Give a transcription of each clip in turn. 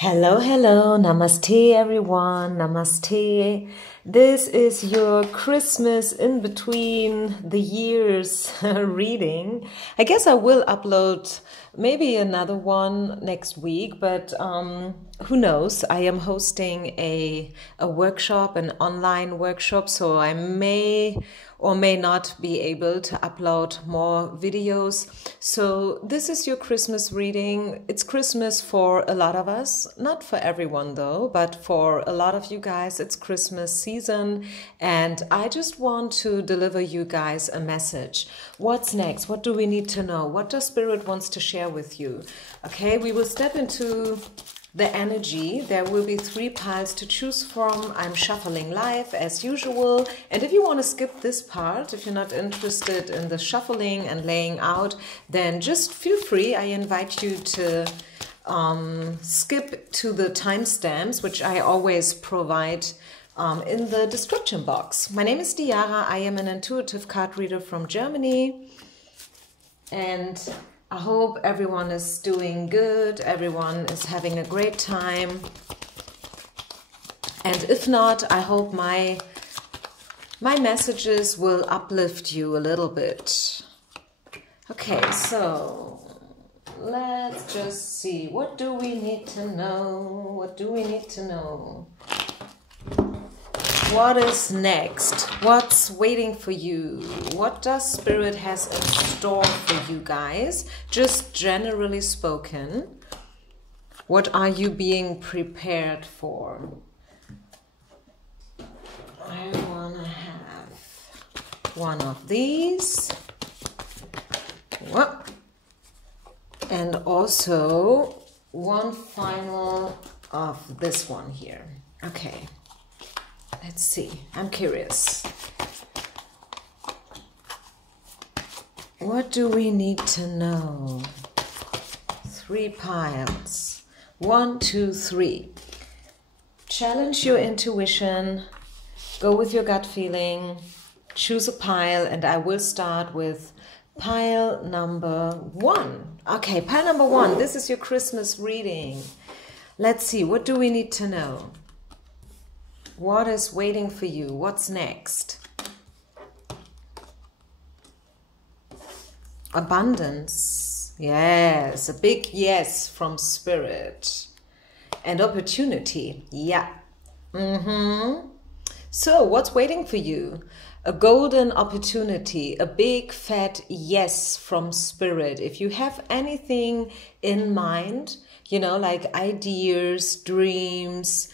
Hello, hello, namaste everyone, namaste. This is your Christmas in between the years reading. I guess I will upload maybe another one next week, but who knows? I am hosting a workshop, an online workshop, so I may or may not be able to upload more videos. So this is your Christmas reading. It's Christmas for a lot of us, not for everyone though, but for a lot of you guys, it's Christmas season. And I just want to deliver you guys a message. What's next? What do we need to know? What does Spirit wants to share with you? Okay, we will step into the energy. There will be 3 piles to choose from. I'm shuffling live as usual. And if you want to skip this part, if you're not interested in the shuffling and laying out, then just feel free. I invite you to skip to the timestamps, which I always provide in the description box. My name is Diara. I am an intuitive card reader from Germany. And I hope everyone is doing good, everyone is having a great time. And if not, I hope my messages will uplift you a little bit. Okay, so let's just see. What do we need to know? What do we need to know? What is next? What's waiting for you? What does Spirit has in store for you guys? Just generally spoken, what are you being prepared for? I want to have one of these. Whoop. And also one final of this one here. Okay. Let's see. I'm curious. What do we need to know? 3 piles. 1, 2, 3. Challenge your intuition. Go with your gut feeling. Choose a pile, and I will start with pile number 1. Okay, pile number 1. This is your Christmas reading. Let's see. What do we need to know? What is waiting for you? What's next? Abundance. Yes, a big yes from Spirit. And opportunity. Yeah. So what's waiting for you? A golden opportunity, a big fat yes from Spirit. If you have anything in mind, you know, like ideas, dreams,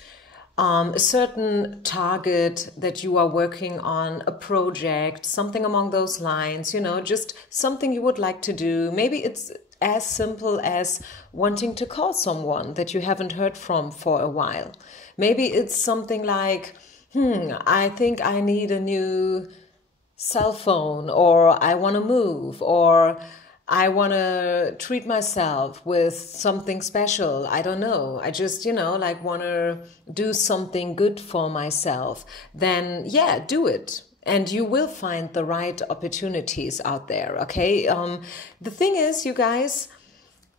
a certain target that you are working on, a project, something along those lines, you know, just something you would like to do. Maybe it's as simple as wanting to call someone that you haven't heard from for a while. Maybe it's something like, I think I need a new cell phone, or I want to move, or I want to treat myself with something special. I don't know. I just, you know, like want to do something good for myself. Then, yeah, do it. And you will find the right opportunities out there, okay? The thing is, you guys,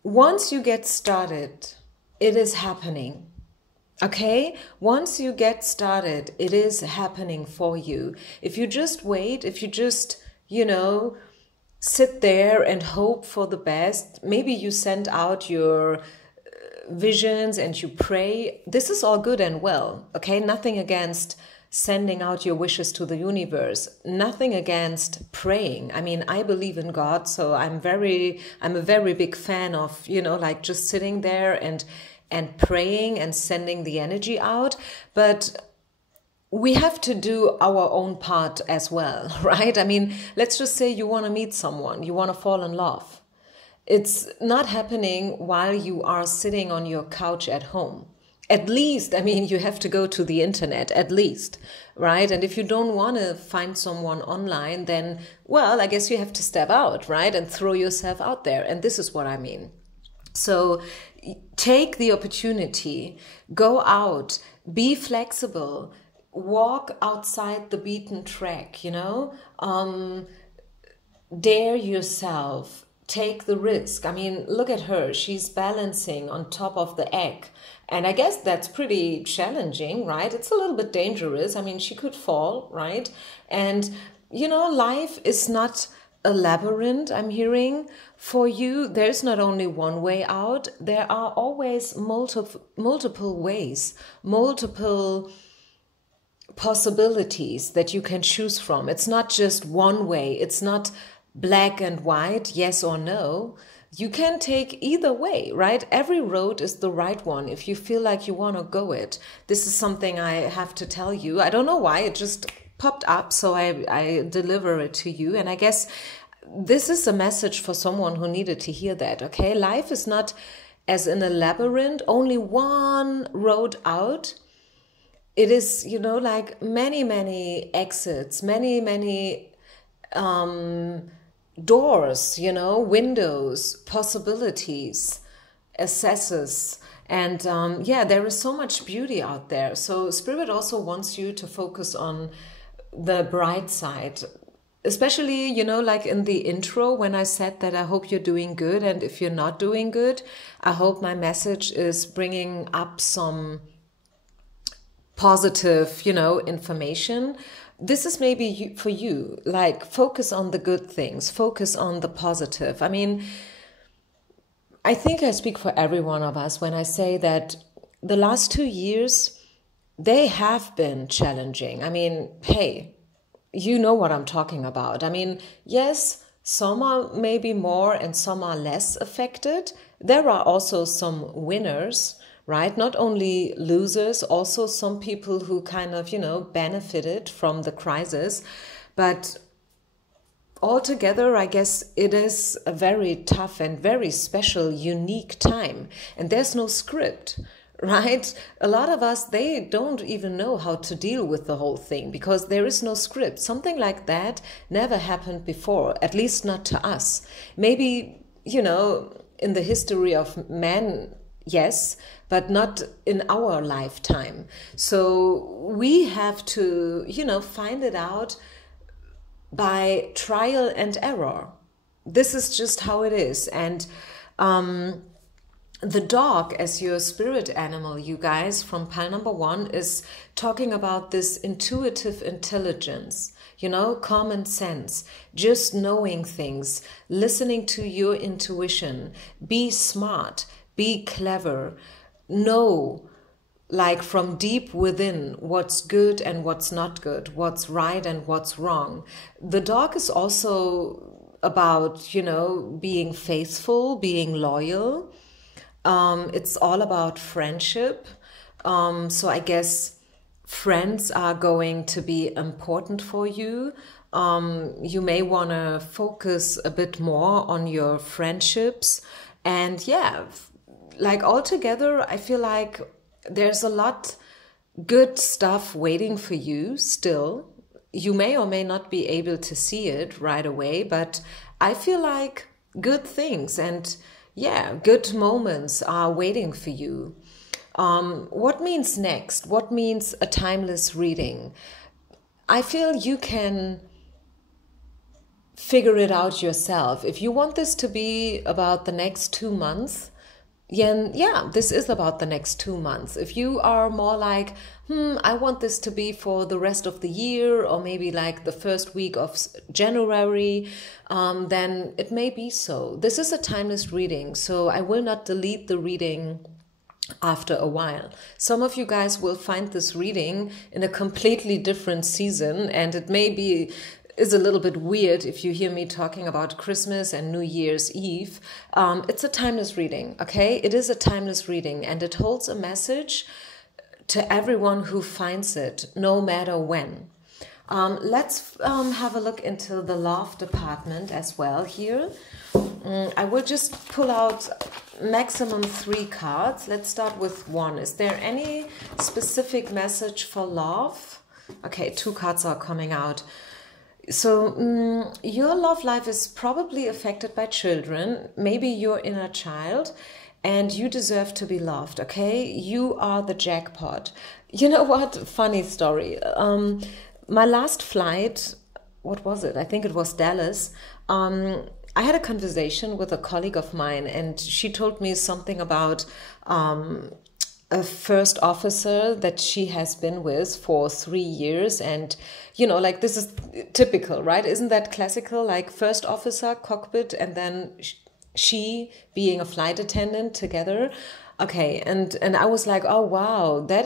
once you get started, it is happening. Okay? Once you get started, it is happening for you. If you just wait, if you just, you know, sit there and hope for the best. Maybe you send out your visions and you pray. This is all good and well, okay? Nothing against sending out your wishes to the universe. Nothing against praying. I mean, I believe in God, so I'm a very big fan of, you know, like just sitting there and praying and sending the energy out. But we have to do our own part as well, right? I mean, let's just say you want to meet someone, you want to fall in love. It's not happening while you are sitting on your couch at home. At least, I mean, you have to go to the internet, at least, right? And if you don't want to find someone online, then, well, I guess you have to step out, right? And throw yourself out there. And this is what I mean. So take the opportunity, go out, be flexible, walk outside the beaten track, you know, dare yourself, take the risk. I mean, look at her. She's balancing on top of the egg. And I guess that's pretty challenging, right? It's a little bit dangerous. I mean, she could fall, right? And, you know, life is not a labyrinth, I'm hearing. For you, there's not only one way out. There are always multiple ways, multiple possibilities that you can choose from. It's not just one way. It's not black and white, yes or no. You can take either way, right? Every road is the right one if you feel like you want to go it. This is something I have to tell you. I don't know why, it just popped up, so I deliver it to you. And I guess this is a message for someone who needed to hear that, okay? Life is not as in a labyrinth, only one road out. It is, you know, like many exits, many doors, you know, windows, possibilities, accesses. And yeah, there is so much beauty out there. So Spirit also wants you to focus on the bright side. Especially, you know, like in the intro when I said that I hope you're doing good. And if you're not doing good, I hope my message is bringing up some positive, you know, information. This is maybe for you, like focus on the good things, focus on the positive. I mean, I think I speak for every one of us when I say that the last 2 years, they have been challenging. I mean, hey, you know what I'm talking about. I mean, yes, some are maybe more and some are less affected. There are also some winners, right? Not only losers, also some people who kind of, you know, benefited from the crisis. But altogether, I guess it is a very tough and very special, unique time. And there's no script, right? A lot of us, they don't even know how to deal with the whole thing because there is no script. Something like that never happened before, at least not to us. Maybe, you know, in the history of man, yes, but not in our lifetime. So we have to, you know, find it out by trial and error. This is just how it is. And the dog as your spirit animal, you guys, from pile number 1 is talking about this intuitive intelligence, you know, common sense, just knowing things, listening to your intuition, be smart, be clever, know, like from deep within, what's good and what's not good, what's right and what's wrong. The dog is also about, you know, being faithful, being loyal. It's all about friendship. So I guess friends are going to be important for you. You may want to focus a bit more on your friendships. And yeah, like altogether, I feel like there's a lot good stuff waiting for you still. You may or may not be able to see it right away, but I feel like good things and yeah, good moments are waiting for you. What means next? What means a timeless reading? I feel you can figure it out yourself. If you want this to be about the next 2 months, yeah, this is about the next 2 months. If you are more like, I want this to be for the rest of the year or maybe like the first week of January, then it may be so. This is a timeless reading, so I will not delete the reading after a while. Some of you guys will find this reading in a completely different season, and it may be is a little bit weird if you hear me talking about Christmas and New Year's Eve. It's a timeless reading, okay? It is a timeless reading, and it holds a message to everyone who finds it, no matter when. Let's have a look into the love department as well here. I will just pull out maximum 3 cards. Let's start with 1. Is there any specific message for love? Okay, 2 cards are coming out. So your love life is probably affected by children, maybe your inner child, and you deserve to be loved, okay? You are the jackpot. You know what? Funny story. My last flight, what was it? I think it was Dallas. I had a conversation with a colleague of mine, and she told me something about a first officer that she has been with for 3 years. And, like this is typical, right? Isn't that classical? Like first officer, cockpit, and then she being a flight attendant together. Okay, and I was like, oh wow, that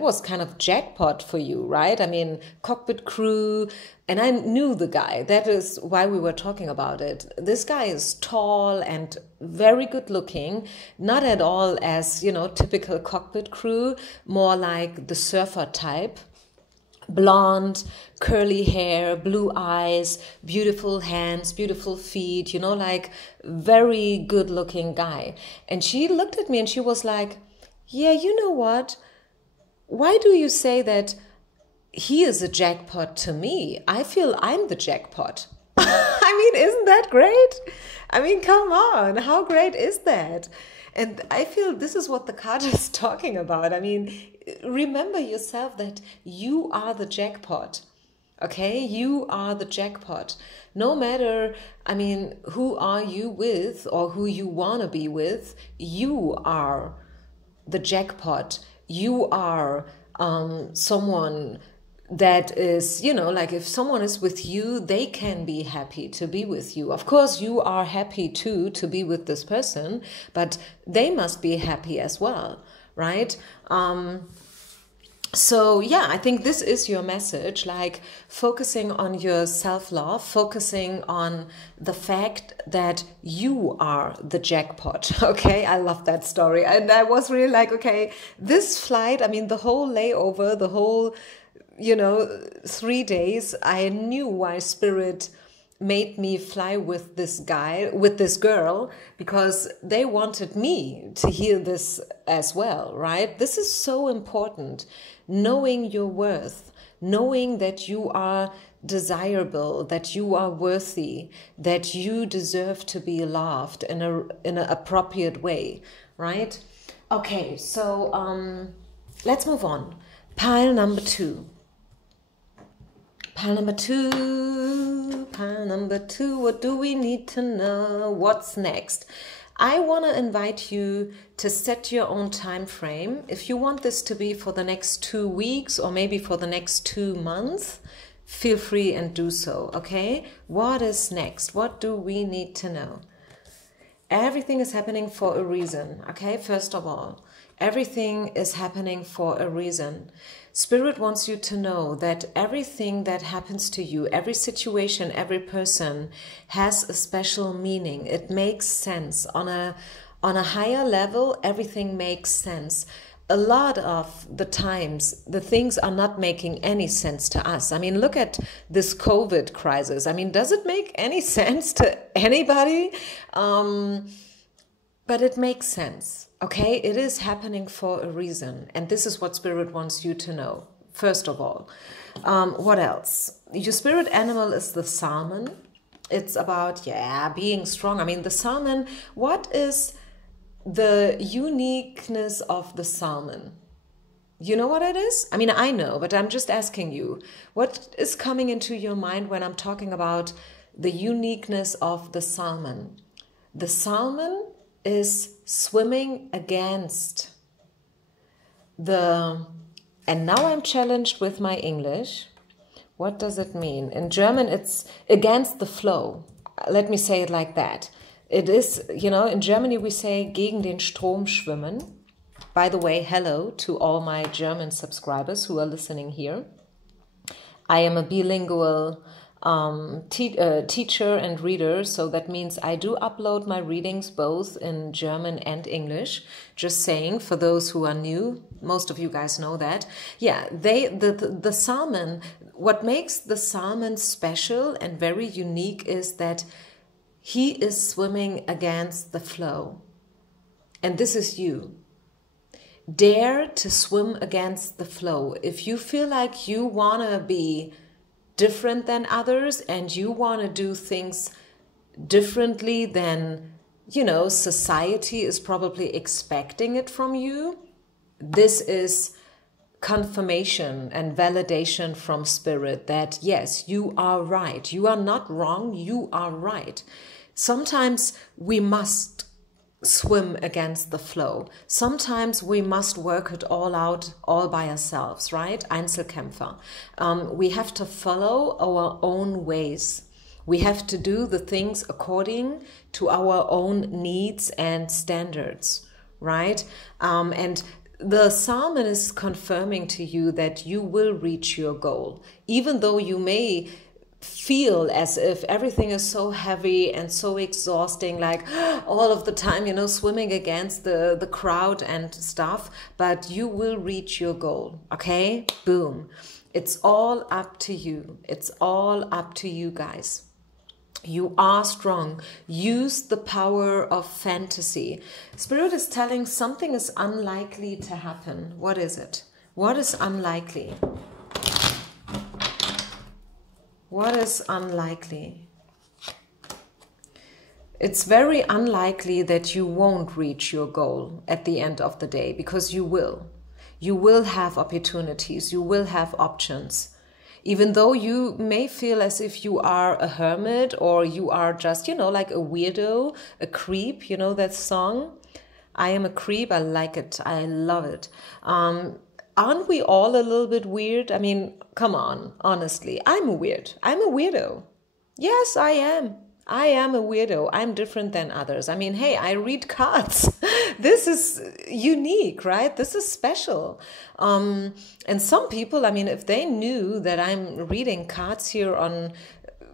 was kind of jackpot for you, right? I mean, cockpit crew, and I knew the guy. That is why we were talking about it. This guy is tall and very good looking, not at all as, typical cockpit crew, more like the surfer type. Blonde, curly hair, blue eyes, beautiful hands, beautiful feet, like very good looking guy. And she looked at me and she was like, yeah, you know what? Why do you say that he is a jackpot to me? I feel I'm the jackpot. I mean, isn't that great? I mean, come on, how great is that? And I feel this is what the card is talking about. I mean, remember yourself that you are the jackpot. Okay, you are the jackpot. No matter, I mean, who are you with or who you want to be with, you are the jackpot. You are someone that is, like if someone is with you, they can be happy to be with you. Of course, you are happy too to be with this person, but they must be happy as well, right? So yeah, I think this is your message, like focusing on your self-love, focusing on the fact that you are the jackpot. Okay, I love that story. And I was really like, okay, this flight, I mean, the whole layover, the whole 3 days, I knew why Spirit made me fly with this girl, because they wanted me to hear this as well, right? This is so important. Knowing your worth, knowing that you are desirable, that you are worthy, that you deserve to be loved in an appropriate way, right? Okay, so let's move on. Pile number two. Pile number two, what do we need to know? What's next? I want to invite you to set your own time frame. If you want this to be for the next 2 weeks or maybe for the next 2 months, feel free and do so, okay? What is next? What do we need to know? Everything is happening for a reason, okay? First of all, everything is happening for a reason. Spirit wants you to know that everything that happens to you, every situation, every person has a special meaning. It makes sense. On a higher level, everything makes sense. A lot of the times, the things are not making any sense to us. I mean, look at this COVID crisis. I mean, does it make any sense to anybody? But it makes sense. Okay, it is happening for a reason. And this is what Spirit wants you to know, first of all. What else? Your spirit animal is the salmon. It's about, being strong. I mean, the salmon, what is the uniqueness of the salmon? You know what it is? I mean, I know, but I'm just asking you. What is coming into your mind when I'm talking about the uniqueness of the salmon? The salmon is swimming against and now I'm challenged with my English. What does it mean? In German, it's against the flow. Let me say it like that. It is, in Germany we say gegen den Strom schwimmen. By the way, hello to all my German subscribers who are listening here. I am a bilingual teacher and reader, so that means I do upload my readings both in German and English. Just saying, for those who are new, most of you guys know that. Yeah, the salmon, what makes the salmon special and very unique is that he is swimming against the flow. And this is you. Dare to swim against the flow. If you feel like you want to be different than others and you want to do things differently than, society is probably expecting it from you, this is confirmation and validation from Spirit that yes, you are right. You are not wrong. You are right. Sometimes we must swim against the flow. Sometimes we must work it all out all by ourselves, right? Einzelkämpfer. We have to follow our own ways. We have to do the things according to our own needs and standards, right? And the psalm is confirming to you that you will reach your goal, even though you may feel as if everything is so heavy and so exhausting, like all of the time, you know, swimming against the crowd and stuff, but you will reach your goal, okay? Boom. It's all up to you. It's all up to you guys. You are strong. Use the power of fantasy. Spirit is telling something is unlikely to happen. What is it? What is unlikely? What is unlikely? It's very unlikely that you won't reach your goal at the end of the day, because you will. You will have opportunities. You will have options. Even though you may feel as if you are a hermit or you are just, you know, like a weirdo, a creep, you know that song? I am a creep. I like it. I love it. Aren't we all a little bit weird? I mean, come on, honestly. I'm weird. I'm a weirdo. Yes, I am. I am a weirdo. I'm different than others. I mean, hey, I read cards. This is unique, right? This is special. And some people, I mean, if they knew that I'm reading cards here on,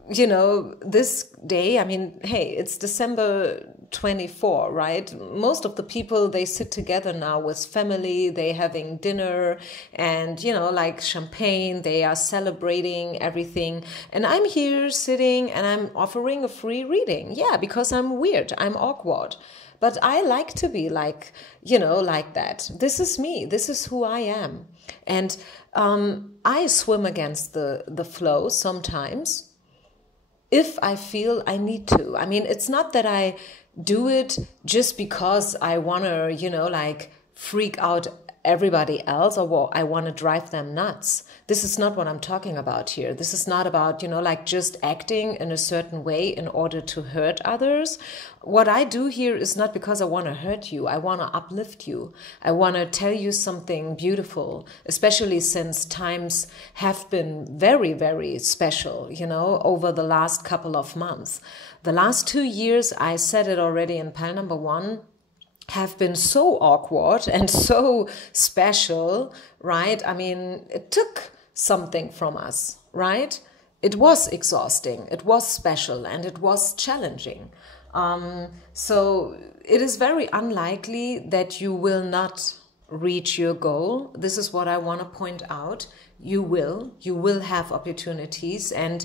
you know, this day, I mean, hey, it's December 24, right? Most of the people, they sit together now with family, they having dinner and, you know, like champagne, they are celebrating everything. And I'm here sitting and I'm offering a free reading. Yeah, because I'm weird, I'm awkward. But I like to be like, you know, like that. This is me. This is who I am. And I swim against the flow sometimes if I feel I need to. I mean, it's not that I do it just because I want to, you know, like freak out everybody else or I want to drive them nuts. This is not what I'm talking about here. This is not about, you know, like just acting in a certain way in order to hurt others. What I do here is not because I want to hurt you. I want to uplift you. I want to tell you something beautiful, especially since times have been very, very special, you know, over the last couple of months. The last 2 years, I said it already in pile number 1, have been so awkward and so special, right? I mean, it took something from us, right? It was exhausting, it was special, and it was challenging. So it is very unlikely that you will not reach your goal. This is what I want to point out. You will have opportunities, and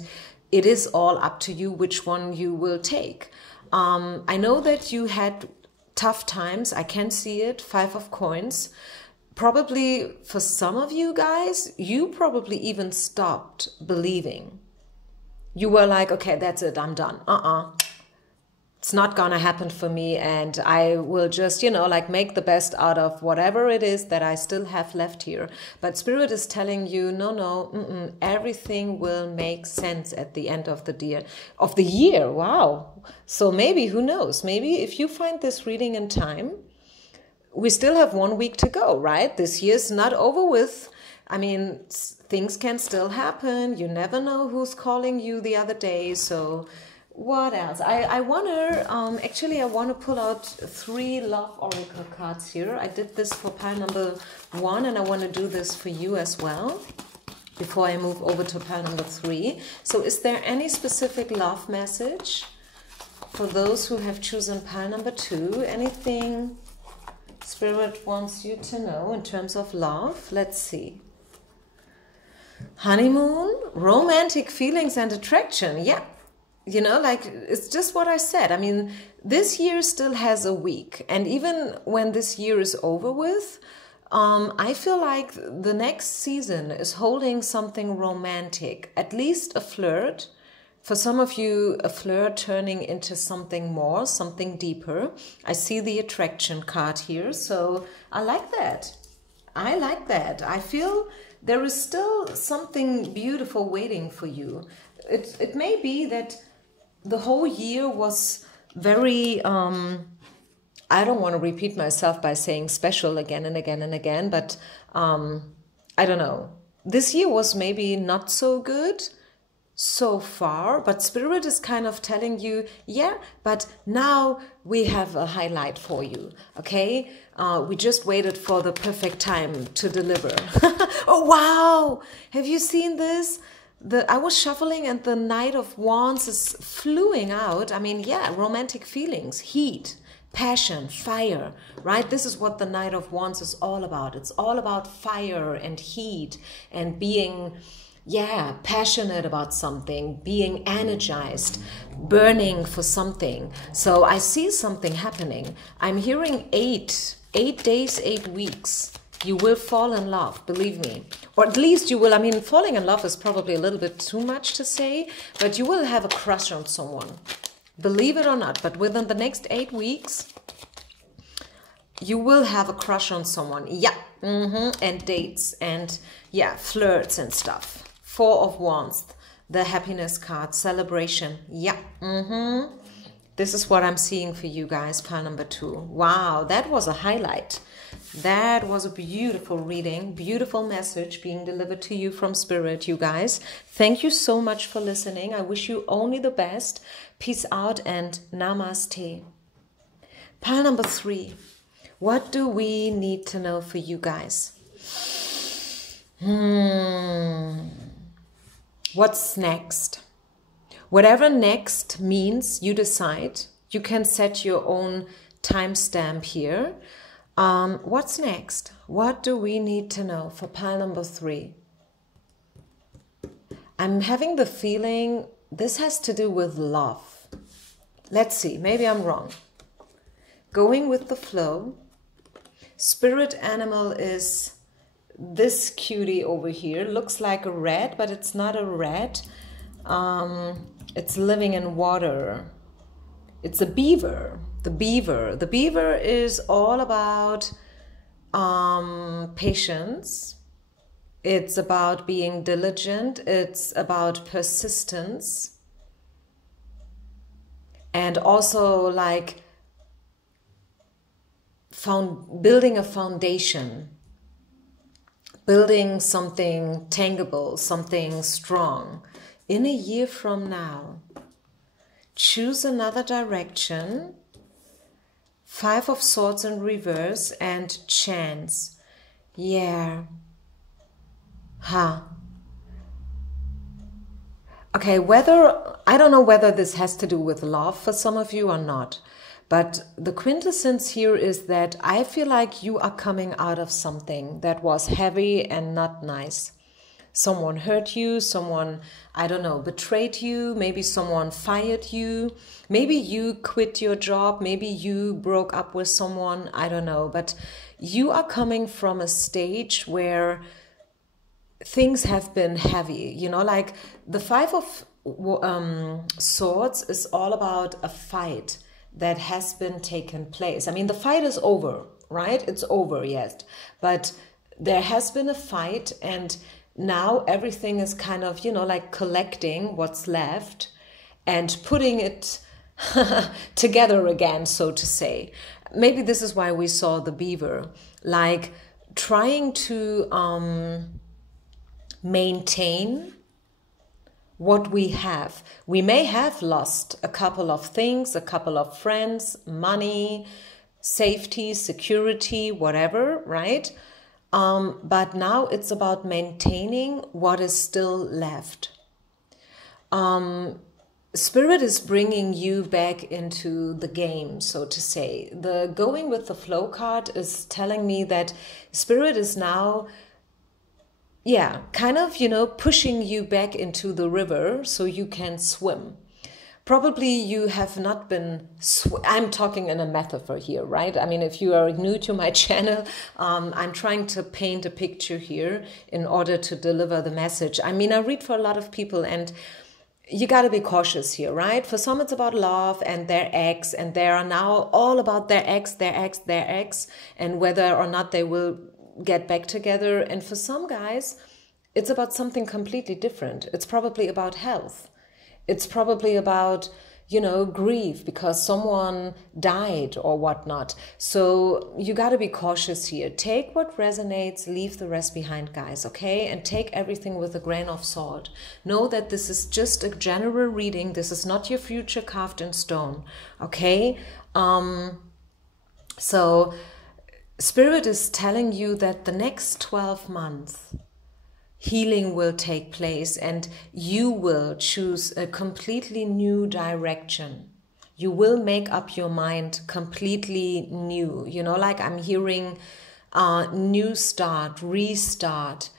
it is all up to you which one you will take. I know that you had tough times. I can see it. 5 of coins. Probably for some of you guys, you probably even stopped believing. You were like, okay, that's it. I'm done. It's not gonna happen for me, and I will just, you know, like make the best out of whatever it is that I still have left here. But Spirit is telling you, no, everything will make sense at the end of the year. Wow. So maybe, who knows? Maybe if you find this reading in time, we still have 1 week to go, right? This year's not over with. I mean, things can still happen. You never know who's calling you the other day. So what else? I want to, actually, I want to pull out 3 love oracle cards here. I did this for pile number 1, and I want to do this for you as well before I move over to pile number 3. So is there any specific love message for those who have chosen pile number 2? Anything Spirit wants you to know in terms of love? Let's see. Honeymoon, romantic feelings and attraction. Yeah. You know, like, it's just what I said. I mean, this year still has a week. And even when this year is over with, I feel like the next season is holding something romantic, at least a flirt. For some of you, a flirt turning into something more, something deeper. I see the attraction card here, so I like that. I like that. I feel there is still something beautiful waiting for you. It may be that the whole year was very, I don't want to repeat myself by saying special again and again and again, but I don't know. This year was maybe not so good so far, but Spirit is kind of telling you, yeah, but now we have a highlight for you, okay? We just waited for the perfect time to deliver. Oh, wow! Have you seen this? I was shuffling and the Knight of Wands is flowing out. I mean, yeah, romantic feelings, heat, passion, fire, right? This is what the Knight of Wands is all about. It's all about fire and heat and being, yeah, passionate about something, being energized, burning for something. So I see something happening. I'm hearing 8 days, 8 weeks. You will fall in love, believe me. Or at least you will, I mean, falling in love is probably a little bit too much to say, but you will have a crush on someone. Believe it or not, but within the next 8 weeks, you will have a crush on someone. Yeah, and dates and, yeah, flirts and stuff. 4 of Wands, the happiness card, celebration. Yeah, This is what I'm seeing for you guys, pile number 2. Wow, that was a highlight. That was a beautiful reading, beautiful message being delivered to you from Spirit, you guys. Thank you so much for listening. I wish you only the best. Peace out and namaste. Pile number 3. What do we need to know for you guys? What's next? Whatever next means, you decide. You can set your own timestamp here. What's next? What do we need to know for pile number 3? I'm having the feeling this has to do with love. Let's see, maybe I'm wrong. Going with the flow. Spirit animal is this cutie over here. Looks like a rat, but it's not a rat. It's living in water. It's a beaver. The beaver is all about patience. It's about being diligent. It's about persistence. And also like building a foundation. Building something tangible, something strong. In a year from now, choose another direction. 5 of Swords in reverse and chance. Yeah. Okay, I don't know whether this has to do with love for some of you or not, but the quintessence here is that I feel like you are coming out of something that was heavy and not nice. Someone hurt you, someone, I don't know, betrayed you, maybe someone fired you, maybe you quit your job, maybe you broke up with someone, I don't know, but you are coming from a stage where things have been heavy, you know, like the 5 of Swords is all about a fight that has been taken place. I mean, the fight is over, right? It's over, yes, but there has been a fight and now everything is kind of, you know, like collecting what's left and putting it together again, so to say. Maybe this is why we saw the beaver, like trying to maintain what we have. We may have lost a couple of things, a couple of friends, money, safety, security, whatever, right? But now it's about maintaining what is still left. Spirit is bringing you back into the game, so to say. The going with the flow card is telling me that Spirit is now, yeah, kind of, you know, pushing you back into the river so you can swim. Probably you have not been, I'm talking in a metaphor here, right? I mean, if you are new to my channel, I'm trying to paint a picture here in order to deliver the message. I mean, I read for a lot of people and you got to be cautious here, right? For some, it's about love and their ex, and they are now all about their ex, and whether or not they will get back together. And for some guys, it's about something completely different. It's probably about health. It's probably about, grief because someone died or whatnot. So you got to be cautious here. Take what resonates, leave the rest behind, guys, okay? And take everything with a grain of salt. Know that this is just a general reading. This is not your future carved in stone, okay? So Spirit is telling you that the next 12 months, healing will take place and you will choose a completely new direction. You will make up your mind completely new. Like I'm hearing new start, restart,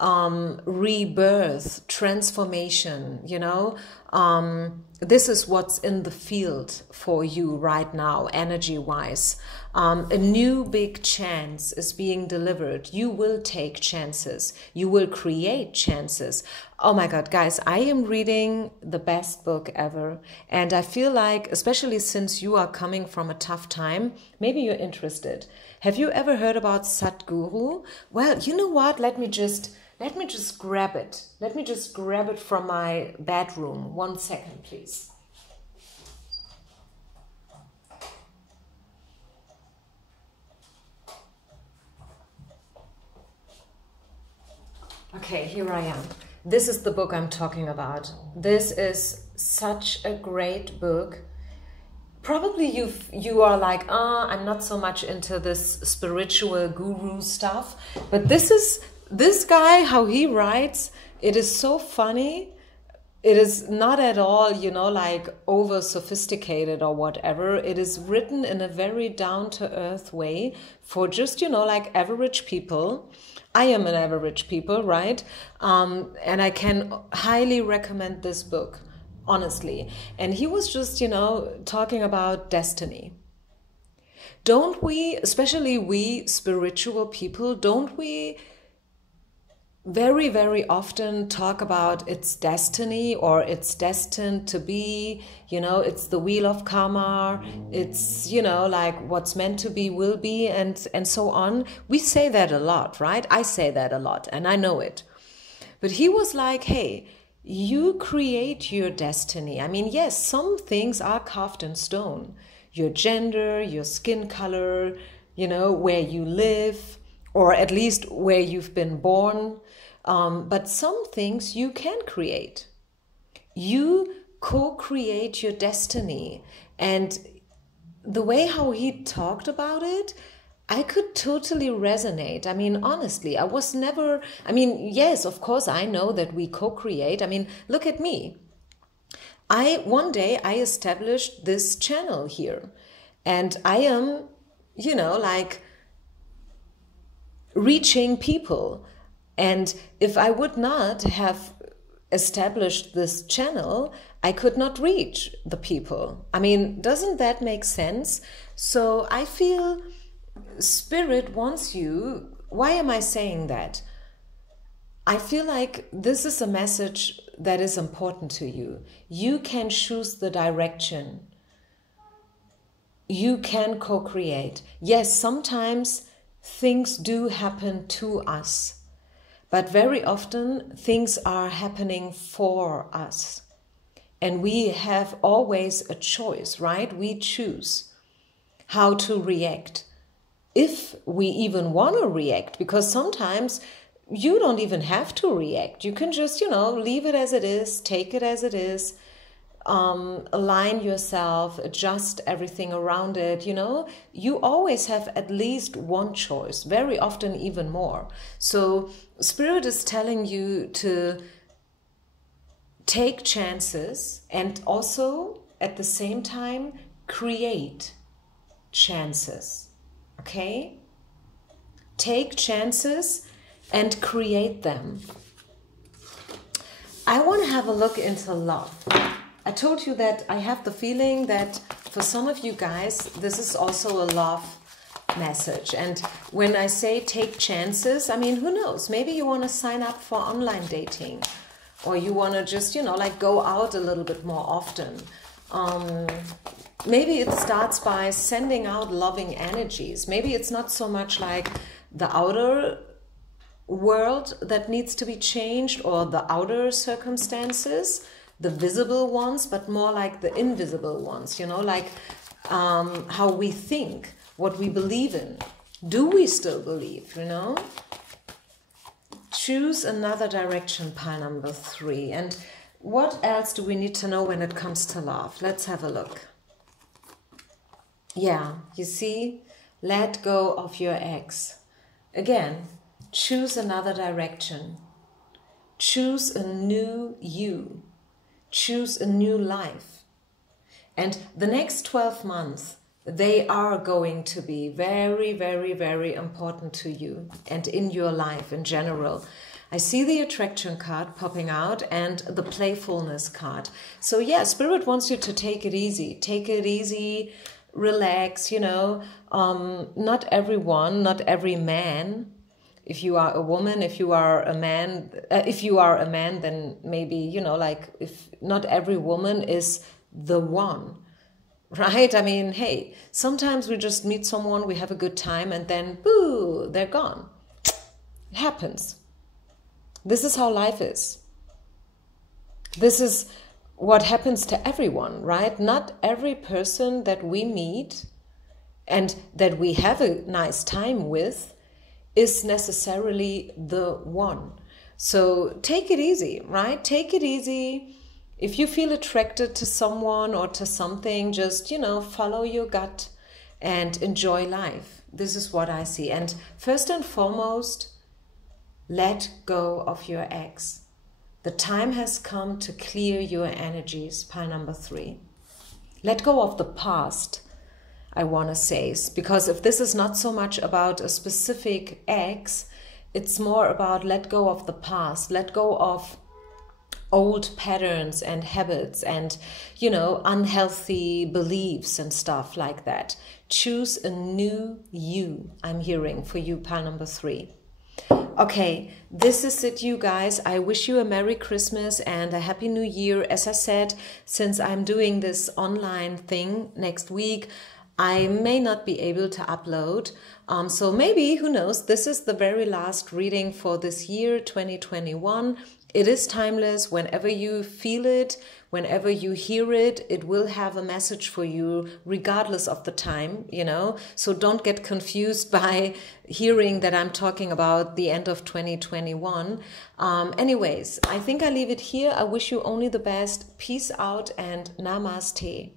rebirth, transformation, this is what's in the field for you right now, energy-wise. A new big chance is being delivered. You will take chances. You will create chances. Oh my God, guys, I am reading the best book ever. And I feel like, especially since you are coming from a tough time, maybe you're interested. Have you ever heard about Sadhguru? Well, you know what? Let me just grab it. Let me just grab it from my bedroom. 1 second, please. Okay, here I am. This is the book I'm talking about. This is such a great book. Probably you are like, I'm not so much into this spiritual guru stuff, but this guy, how he writes, it is so funny. It is not at all, like over sophisticated or whatever. It is written in a very down-to-earth way for just, like average people. I am an average people, right? And I can highly recommend this book, honestly. And he was just, talking about destiny. Don't we, especially we spiritual people, don't we very, very often talk about its destiny or it's destined to be, it's the wheel of karma, it's, like what's meant to be will be, and so on. We say that a lot, right? I say that a lot and I know it. But he was like, hey, you create your destiny. I mean, yes, some things are carved in stone. Your gender, your skin color, where you live, or at least where you've been born. But some things you can create. You co-create your destiny. And the way how he talked about it, I could totally resonate. I mean, honestly, yes, of course, I know that we co-create. I mean, look at me. One day I established this channel here. And I am, like reaching people. And if I would not have established this channel, I could not reach the people. I mean, doesn't that make sense? So I feel Spirit wants you. Why am I saying that? I feel like this is a message that is important to you. You can choose the direction. You can co-create. Yes, sometimes things do happen to us. But very often things are happening for us. And we have always a choice, right? We choose how to react. If we even want to react, because sometimes you don't even have to react. You can just, leave it as it is, take it as it is, align yourself, adjust everything around it, You always have at least one choice, very often even more. So Spirit is telling you to take chances and also at the same time create chances, okay? Take chances and create them. I want to have a look into love. I told you that I have the feeling that for some of you guys, this is also a love message. And when I say take chances, I mean, who knows? Maybe you want to sign up for online dating, or you want to just, like go out a little bit more often. Maybe it starts by sending out loving energies. Maybe it's not so much like the outer world that needs to be changed or the outer circumstances. the visible ones, but more like the invisible ones, you know, like how we think, what we believe in. Do we still believe, you know? Choose another direction, pile number 3. And what else do we need to know when it comes to love? Let's have a look. Yeah, you see, let go of your ex. Again, choose another direction. Choose a new you. Choose a new life. And the next 12 months, they are going to be very, very, very important to you and in your life in general. I see the attraction card popping out and the playfulness card. So yeah, Spirit wants you to take it easy. Take it easy, relax, you know. Not everyone, not every man. If you are a woman, if you are a man, then maybe, you know, like if not every woman is the one. Right? I mean, hey, sometimes we just meet someone, we have a good time, and then, boo, they're gone. It happens. This is how life is. This is what happens to everyone, right? Not every person that we meet and that we have a nice time with is necessarily the one. So take it easy, right? Take it easy. If you feel attracted to someone or to something, just, you know, follow your gut and enjoy life. This is what I see. And first and foremost, let go of your ex. The time has come to clear your energies, pile number 3. Let go of the past, I want to say, because if this is not so much about a specific ex, it's more about let go of the past, let go of old patterns and habits and, you know, unhealthy beliefs and stuff like that. Choose a new you, I'm hearing for you, pile number 3. Okay, this is it, you guys. I wish you a Merry Christmas and a Happy New Year. As I said, since I'm doing this online thing next week, I may not be able to upload. So maybe, who knows, this is the very last reading for this year, 2021. It is timeless. Whenever you feel it, whenever you hear it, it will have a message for you regardless of the time, you know. So don't get confused by hearing that I'm talking about the end of 2021. Anyways, I think I leave it here. I wish you only the best. Peace out and namaste.